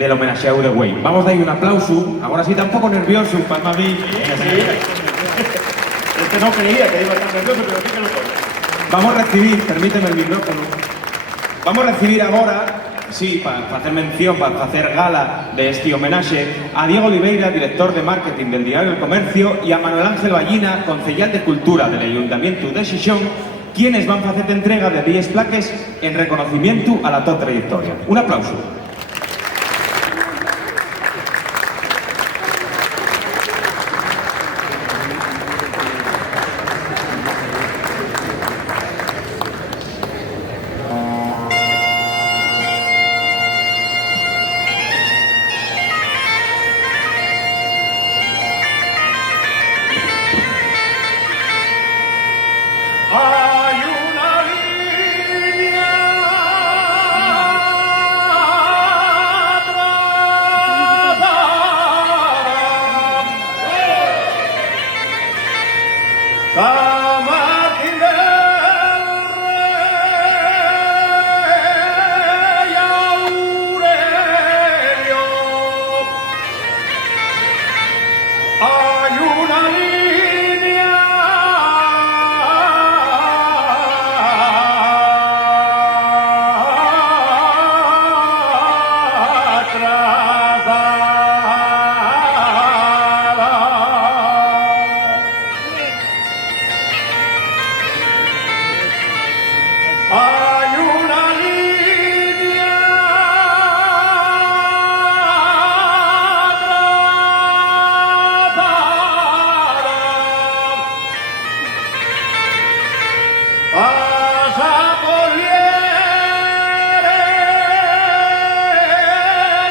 del homenaxeu de güey. Vamos a dar un aplauso, ahora sí, tampoco nervioso, para mí. Este no creía que iba a estar nervioso, pero sí que lo estoy. Vamos a recibir, permíteme el micrófono, vamos a recibir ahora, sí, para hacer mención, para hacer gala de este homenaje, a Diego Oliveira, director de marketing del Diario El Comercio, y a Manuel Ángel Ballina, concejal de Cultura del Ayuntamiento de Xixón, quienes van a hacer entrega de 10 plaques en reconocimiento a la tu trayectoria. Un aplauso. Hay una línea trazada. San Martín del Rey Aurelio. Hay una línea hay una línea trazada. Pasa por Lieres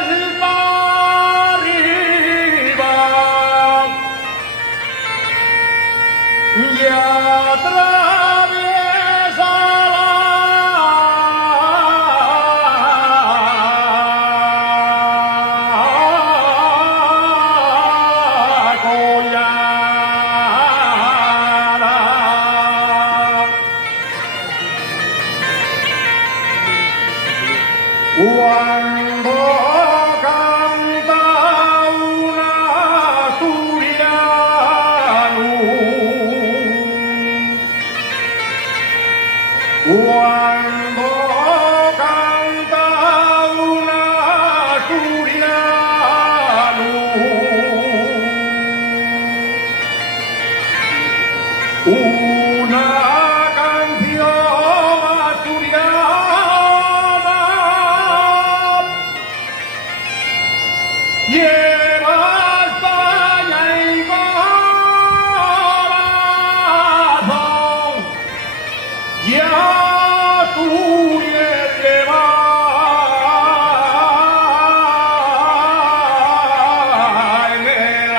y para arriba y atraviesa la collada. Cuando canta un asturiano, cuando canta un asturiano, una canción asturiana lleva a España en corazón y Asturias lleva en el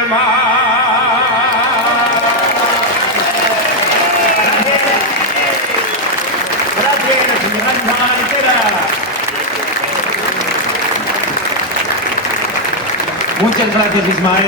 alma. Gracias, señora Maritera. Muchas gracias, Ismael.